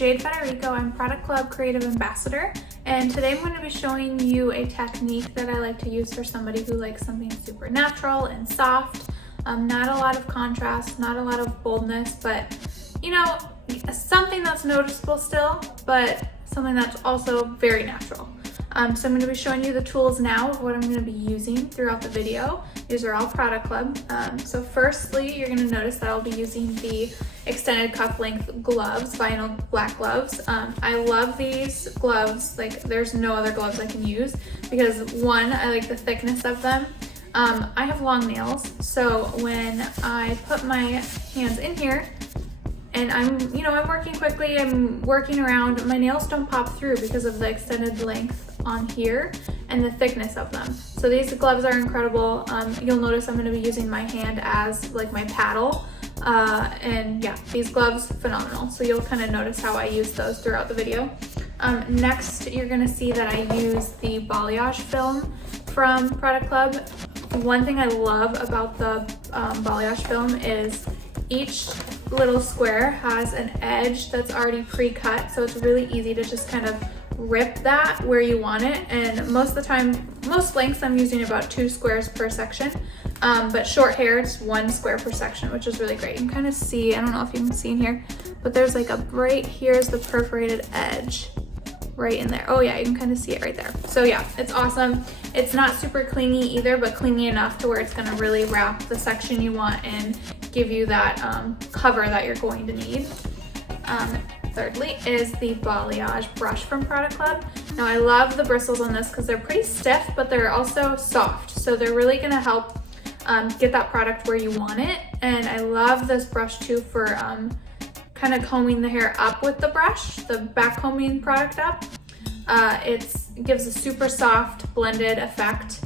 Jade Federico. I'm Product Club Creative Ambassador, and today I'm going to be showing you a technique that I like to use for somebody who likes something super natural and soft. Not a lot of contrast, not a lot of boldness, but you know, something that's noticeable still, but something that's also very natural. So I'm going to be showing you the tools now of what I'm going to be using throughout the video. These are all Product Club. So firstly, you're going to notice that I'll be using the extended cuff length gloves, vinyl black gloves. I love these gloves. Like, there's no other gloves I can use because one, I like the thickness of them. I have long nails, so when I put my hands in here and I'm working quickly, I'm working around, my nails don't pop through because of the extended length on here and the thickness of them. So these gloves are incredible. You'll notice I'm going to be using my hand as like my paddle. And yeah, these gloves, phenomenal. So you'll kind of notice how I use those throughout the video. Next, you're going to see that I use the balayage film from Product Club. One thing I love about the balayage film is each little square has an edge that's already pre-cut, so it's really easy to just kind of rip that where you want it. And most of the time, most lengths, I'm using about 2 squares per section, but short hair, it's 1 square per section, which is really great. You can kind of see, I don't know if you can see in here, but there's like right here's the perforated edge right in there. Oh yeah, you can kind of see it right there. So yeah, it's awesome. It's not super clingy either, but clingy enough to where it's going to really wrap the section you want and give you that cover that you're going to need. Thirdly is the balayage brush from Product Club. Now I love the bristles on this because they're pretty stiff, but they're also soft. So they're really going to help get that product where you want it. And I love this brush too for kind of combing the hair up with the brush, the back combing product up. It gives a super soft blended effect,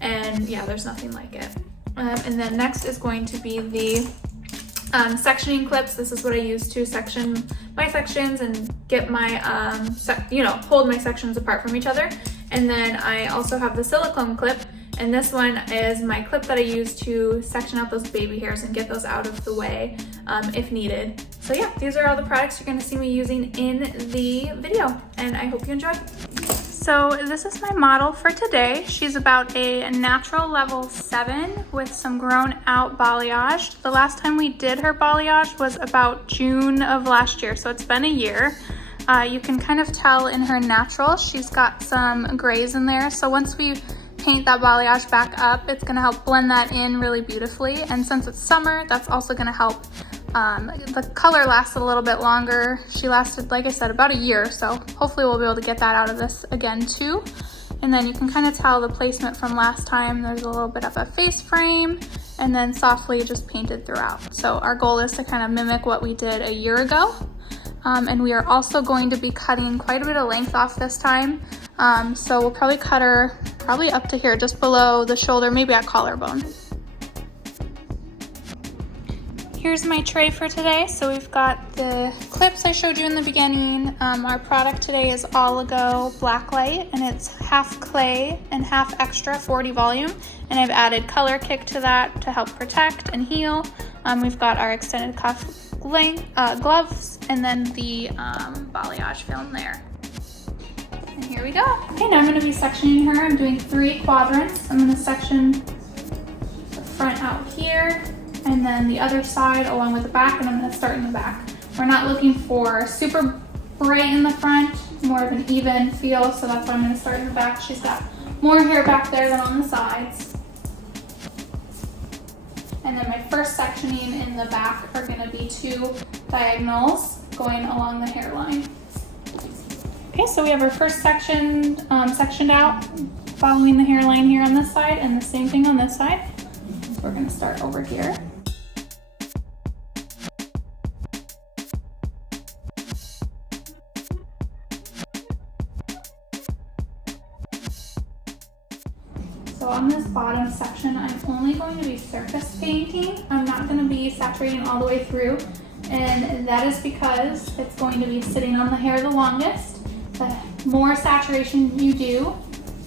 and yeah, there's nothing like it. And then next is going to be the sectioning clips. This is what I use to section my sections and get my, hold my sections apart from each other. And then I also have the silicone clip, and this one is my clip that I use to section out those baby hairs and get those out of the way if needed. So yeah, these are all the products you're going to see me using in the video, and I hope you enjoy. So this is my model for today. She's about a natural level 7 with some grown out balayage. The last time we did her balayage was about June of last year, so it's been a year. You can kind of tell in her natural, she's got some grays in there. So once we paint that balayage back up, it's gonna help blend that in really beautifully. And since it's summer, that's also gonna help the color lasted a little bit longer. She lasted, like I said, about a year, so hopefully we'll be able to get that out of this again too. And then you can kind of tell the placement from last time. There's a little bit of a face frame and then softly just painted throughout. So our goal is to kind of mimic what we did a year ago. And we are also going to be cutting quite a bit of length off this time. So we'll probably cut her probably up to here, just below the shoulder, maybe at collarbone. Here's my tray for today. So we've got the clips I showed you in the beginning. Our product today is Oligo Blacklight, and it's half clay and half extra 40 volume. And I've added color kick to that to help protect and heal. We've got our extended cuff gloves, and then the balayage film there. And here we go. Okay, now I'm going to be sectioning her. I'm doing 3 quadrants. I'm going to section the front out here, and then the other side along with the back, and I'm going to start in the back. We're not looking for super bright in the front, more of an even feel, so that's why I'm going to start in the back. She's got more hair back there than on the sides. And then my first sectioning in the back are going to be 2 diagonals going along the hairline. Okay, so we have our first section sectioned out, following the hairline here on this side, and the same thing on this side. So we're going to start over here. So on this bottom section, I'm only going to be surface painting. I'm not going to be saturating all the way through, and that is because it's going to be sitting on the hair the longest. The more saturation you do,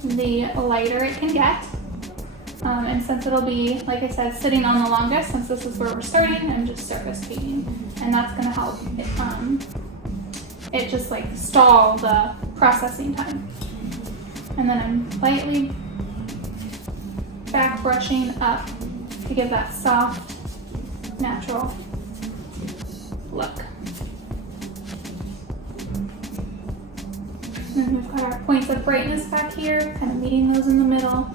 the lighter it can get. And since it'll be, like I said, sitting on the longest, since this is where we're starting, I'm just surface painting. And that's gonna help it just like stall the processing time. And then I'm lightly back brushing up to give that soft, natural look. And then we've got our points of brightness back here, kind of meeting those in the middle.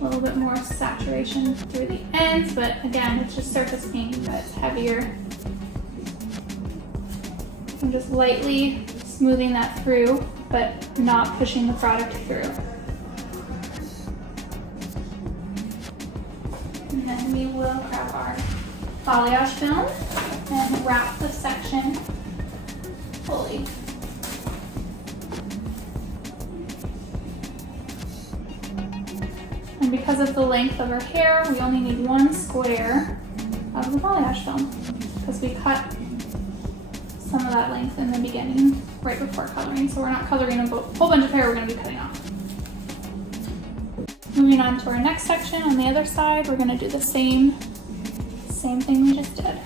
A little bit more saturation through the ends, but again, it's just surface painting, but it's heavier. I'm just lightly smoothing that through, but not pushing the product through. And then we will grab our balayage film and wrap the section fully. And because of the length of her hair, we only need 1 square of the balayage film because we cut some of that length in the beginning right before coloring. So we're not coloring a whole bunch of hair, we're going to be cutting off. Moving on to our next section on the other side, we're going to do the same thing we just did.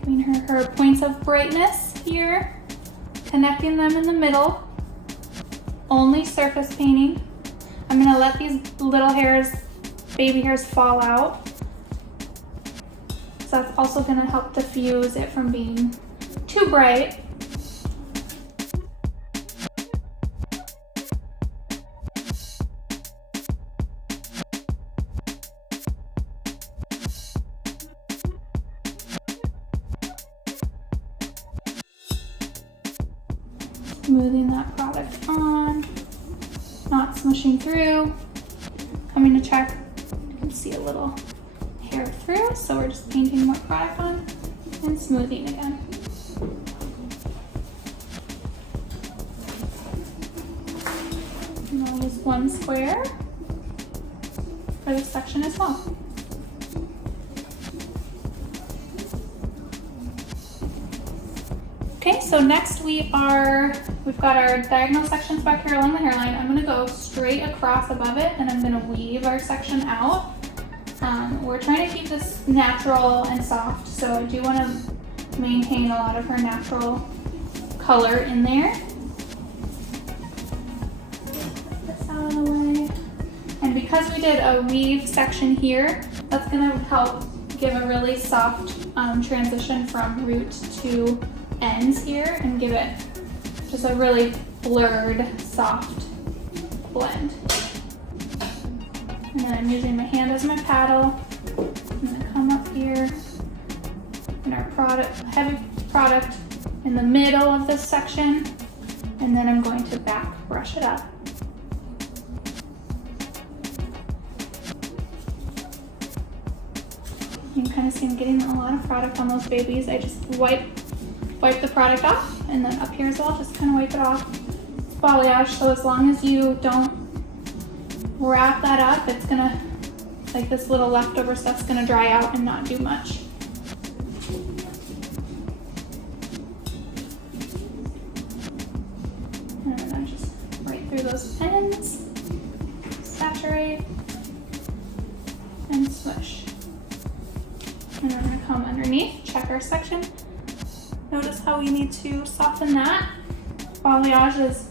Giving her points of brightness here, connecting them in the middle. Only surface painting. I'm gonna let these little hairs, baby hairs, fall out. So that's also gonna help diffuse it from being too bright. Smoothing that product on, not smushing through. Coming to check, you can see a little hair through, so we're just painting more product on and smoothing again. And I'll use 1 square for this section as well. Okay, so next we've got our diagonal sections back here along the hairline. I'm gonna go straight across above it and I'm gonna weave our section out. We're trying to keep this natural and soft, so I do wanna maintain a lot of her natural color in there. Put this out of the way. And because we did a weave section here, that's gonna help give a really soft transition from root to ends here and give it just a really blurred, soft blend. And then I'm using my hand as my paddle. I'm gonna come up here in our heavy product in the middle of this section, and then I'm going to back brush it up. You can kind of see I'm getting a lot of product on those babies. I just wipe the product off, and then up here as well, just kind of wipe it off. It's balayage, so as long as you don't wrap that up, it's gonna, like this little leftover stuff's gonna dry out and not do much. And then just right through those ends, saturate, and smush. And then we're gonna come underneath, check our section. Notice how we need to soften that. Balayage is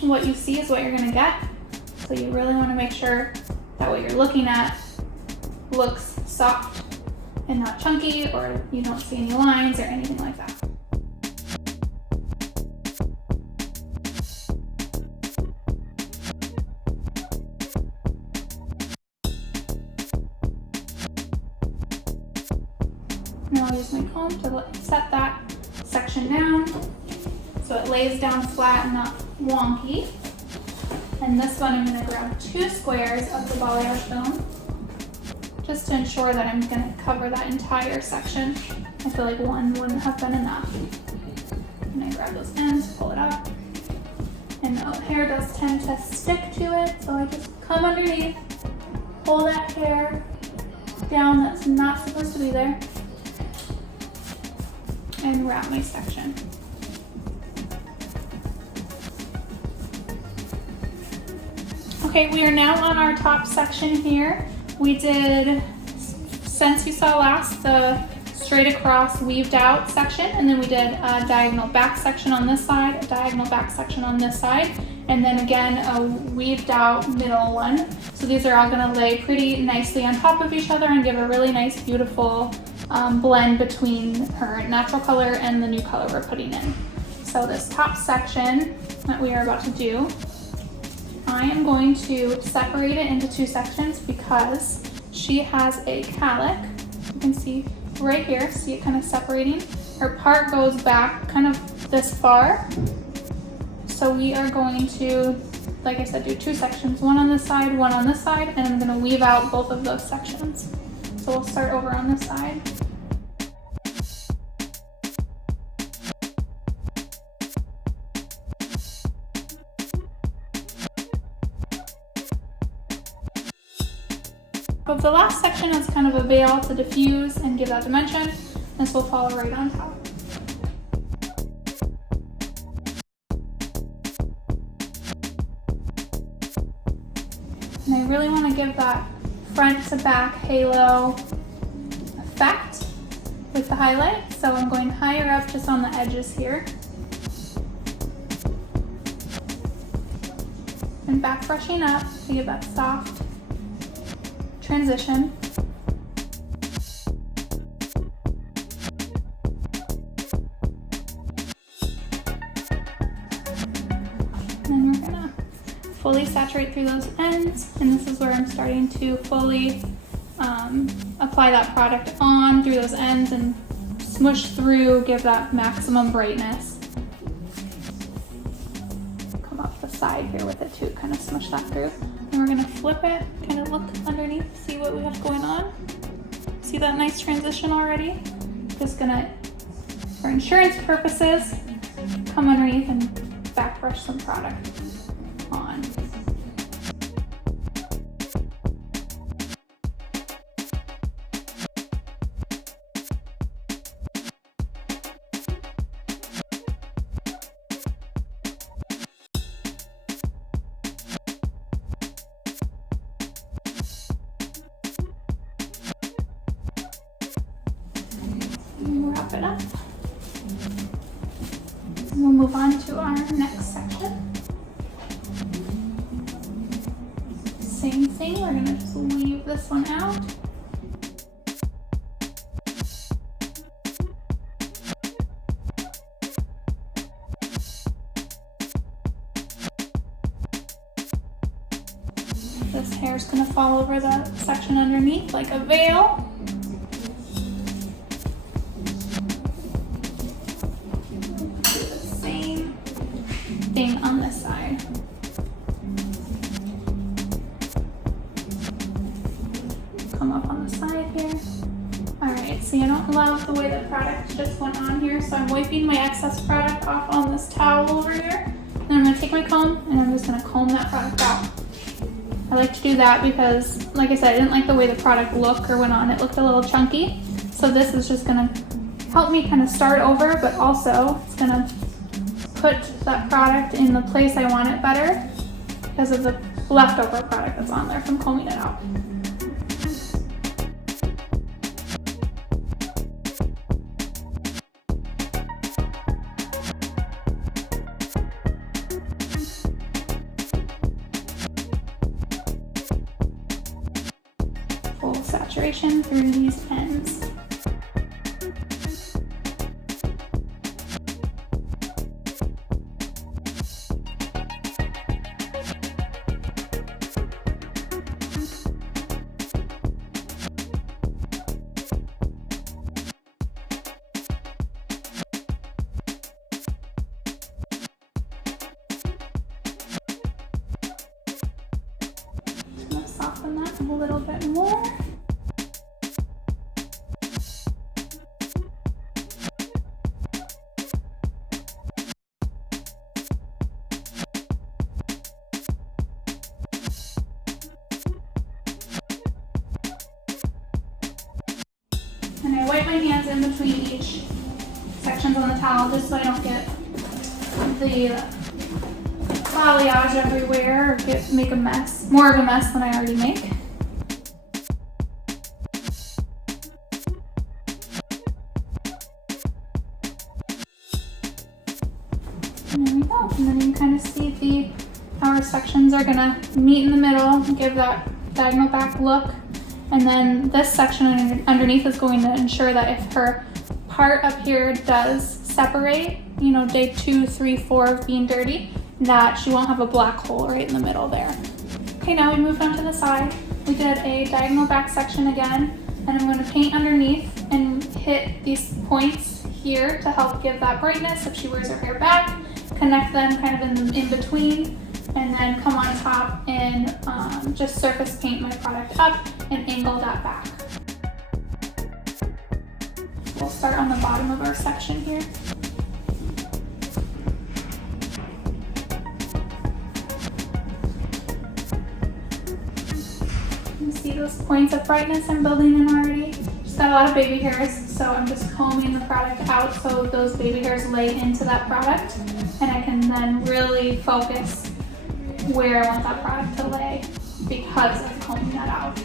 what you see is what you're gonna get. So you really wanna make sure that what you're looking at looks soft and not chunky, or you don't see any lines or anything like that. Now I'll use my comb to set that section down so it lays down flat and not wonky. And this one I'm going to grab 2 squares of the balayage film just to ensure that I'm going to cover that entire section. I feel like one wouldn't have been enough. And I grab those ends, pull it up, and the hair does tend to stick to it, so I just come underneath, pull that hair down that's not supposed to be there, and wrap my section. Okay, we are now on our top section here. We did, since you saw last, the straight across weaved out section, and then we did a diagonal back section on this side, a diagonal back section on this side, and then again a weaved out middle one. So these are all gonna lay pretty nicely on top of each other and give a really nice, beautiful blend between her natural color and the new color we're putting in. So this top section that we are about to do, I am going to separate it into two sections because she has a calic. You can see right here, see it kind of separating. Her part goes back kind of this far. So we are going to, like I said, do two sections, one on this side, one on this side, and I'm gonna weave out both of those sections. So we'll start over on this side. Of the last section is kind of a veil to diffuse and give that dimension. This will follow right on top. And I really want to give that front to back halo effect with the highlight. So I'm going higher up just on the edges here. And back brushing up to give that soft transition. And then we're gonna fully saturate through those ends, and this is where I'm starting to fully apply that product on through those ends and smush through, give that maximum brightness. Come up the side here with it too, kind of smush that through. And we're gonna flip it, kind of look underneath, see what we have going on. See that nice transition already? Just gonna, for insurance purposes, come underneath and back brush some product on. Wrap it up. And we'll move on to our next section. Same thing, we're gonna just weave this one out. This hair is gonna fall over the section underneath like a veil. On this side. Come up on the side here. Alright, see, I don't love the way the product just went on here, so I'm wiping my excess product off on this towel over here. And I'm going to take my comb and I'm just going to comb that product out. I like to do that because, like I said, I didn't like the way the product looked or went on. It looked a little chunky. So this is just going to help me kind of start over, but also it's going to put that product in the place I want it better because of the leftover product that's on there from combing it out. Full saturation through these ends. Soften that a little bit more. And I wipe my hands in between each sections on the towel just so I don't get the balayage everywhere or make a mess, more of a mess than I already make. sections are gonna meet in the middle, give that diagonal back look. And then this section underneath is going to ensure that if her part up here does separate, you know, day 2, 3, 4 of being dirty, that she won't have a black hole right in the middle there. Okay, now we moved on to the side. We did a diagonal back section again, and I'm going to paint underneath and hit these points here to help give that brightness if she wears her hair back, connect them kind of in between, and then come on top and just surface paint my product up and angle that back. We'll start on the bottom of our section here. You see those points of brightness I'm building in already? Just got a lot of baby hairs, so I'm just combing the product out so those baby hairs lay into that product, and I can then really focus where I want that product to lay because of combing that out.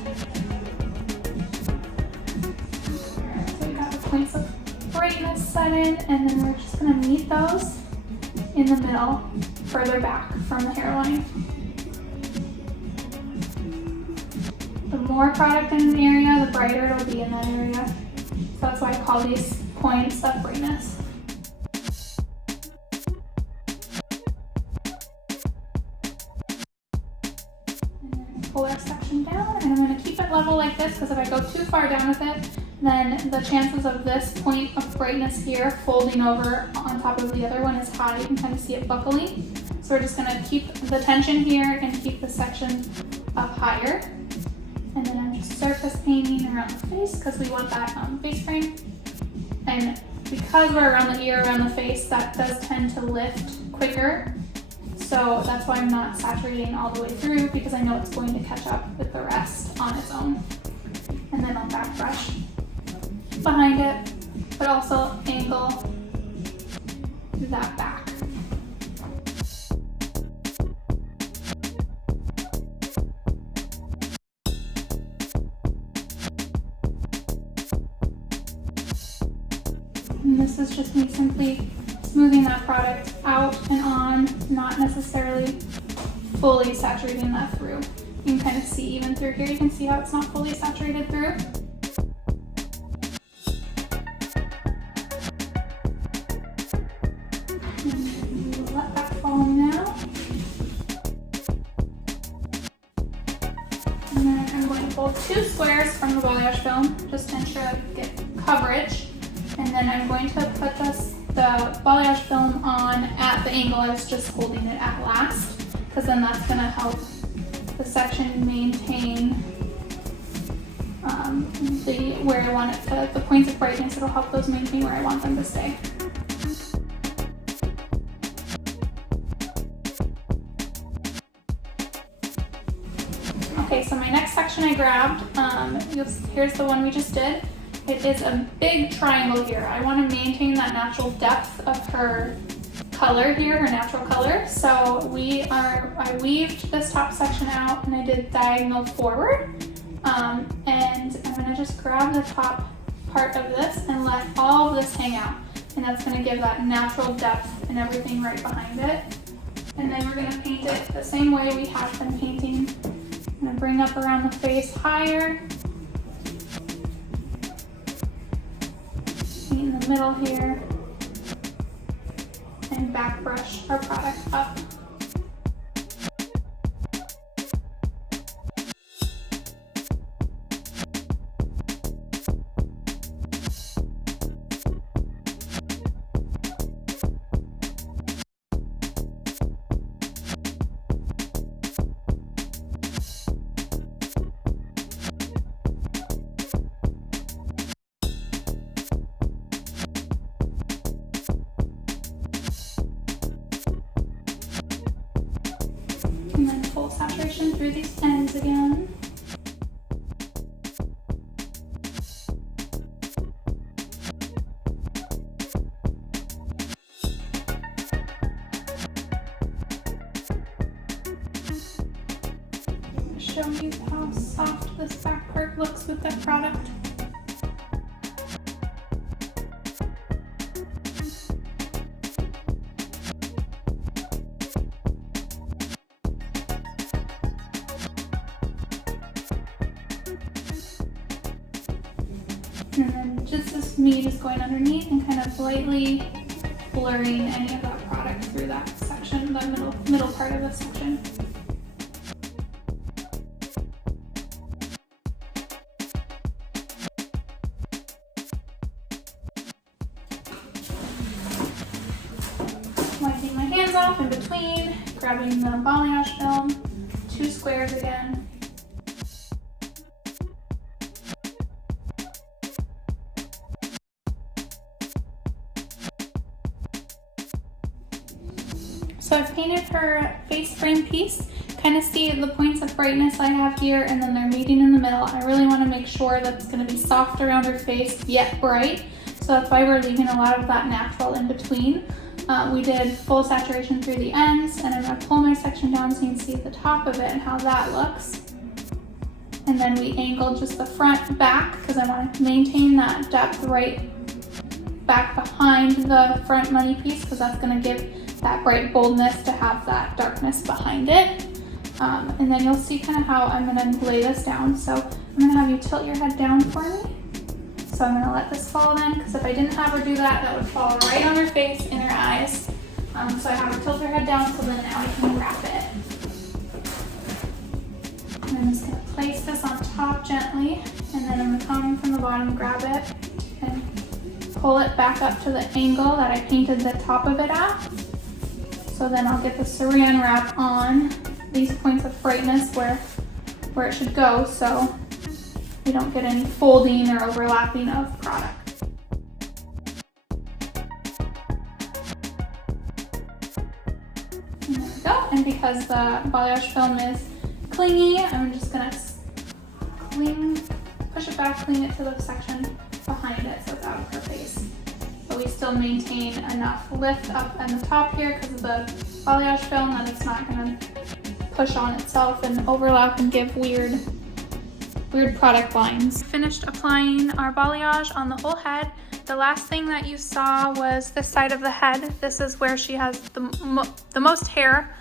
So we got the points of brightness set in, and then we're just going to meet those in the middle, further back from the hairline. The more product in an area, the brighter it'll be in that area. So that's why I call these points of brightness. Pull our section down, and I'm going to keep it level like this because if I go too far down with it, then the chances of this point of brightness here folding over on top of the other one is high. You can kind of see it buckling. So we're just going to keep the tension here and keep the section up higher. And then I'm just surface painting around the face because we want that face frame. And because we're around the ear, around the face, that does tend to lift quicker. So that's why I'm not saturating all the way through, because I know it's going to catch up with the rest on its own. And then I'll back brush behind it, but also angle that back. And this is just me simply smoothing that product out and on, not necessarily fully saturating that through. You can kind of see even through here, you can see how it's not fully saturated through. And we'll let that fall now. And then I'm going to pull 2 squares from the balayage film just to ensure I get coverage. And then I'm going to put the balayage film on at the angle I was just holding it at last, because then that's going to help the section maintain where I want it, the points of brightness. It'll help those maintain where I want them to stay. Okay, so my next section I grabbed, here's the one we just did. It is a big triangle here. I want to maintain that natural depth of her color here, her natural color. So I weaved this top section out and I did diagonal forward. And I'm going to just grab the top part of this and let all of this hang out. And that's going to give that natural depth and everything right behind it. And then we're going to paint it the same way we have been painting. I'm going to bring up around the face higher. In the middle here, and back brush our product up. And then full saturation through these ends again. Show you how soft this back part looks with that product. And then just me going underneath and kind of lightly blurring any of that product through that section, the middle part of the section. Wiping my hands off in between, grabbing the balayage film, 2 squares again. So I've painted her face frame piece. Kind of see the points of brightness I have here, and then they're meeting in the middle. I really want to make sure that it's going to be soft around her face, yet bright. So that's why we're leaving a lot of that natural in between. We did full saturation through the ends, and I'm going to pull my section down so you can see the top of it and how that looks. And then we angled just the front back because I want to maintain that depth right back behind the front money piece, because that's going to give that bright boldness to have that darkness behind it. And then you'll see kind of how I'm going to lay this down. So I'm going to have you tilt your head down for me. So I'm going to let this fall in, because if I didn't have her do that, that would fall right on her face and her eyes. So I have her tilt her head down, so then now I can wrap it. And I'm just going to place this on top gently, and then I'm going to come from the bottom, grab it, and pull it back up to the angle that I painted the top of it at. So then I'll get the saran wrap on these points of brightness where it should go, so we don't get any folding or overlapping of product. And there we go. And because the balayage film is clingy, I'm just gonna push it back, clean it to the section behind it so it's out of her face. But we still maintain enough lift up in the top here because of the balayage film that it's not gonna push on itself and overlap and give weird product lines. Finished applying our balayage on the whole head. The last thing that you saw was this side of the head. This is where she has the most hair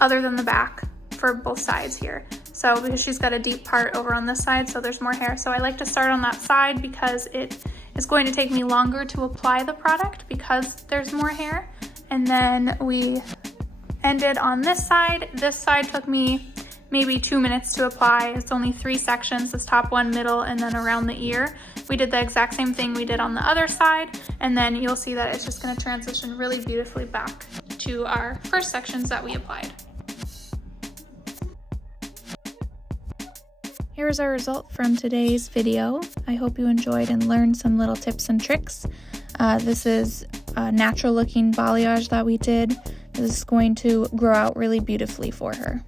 other than the back for both sides here. So because she's got a deep part over on this side, so there's more hair. So I like to start on that side because it is going to take me longer to apply the product because there's more hair. And then we ended on this side. This side took me maybe 2 minutes to apply. It's only 3 sections, this top one, middle, and then around the ear. We did the exact same thing we did on the other side, and then you'll see that it's just gonna transition really beautifully back to our first sections that we applied. Here's our result from today's video. I hope you enjoyed and learned some little tips and tricks. This is a natural looking balayage that we did. This is going to grow out really beautifully for her.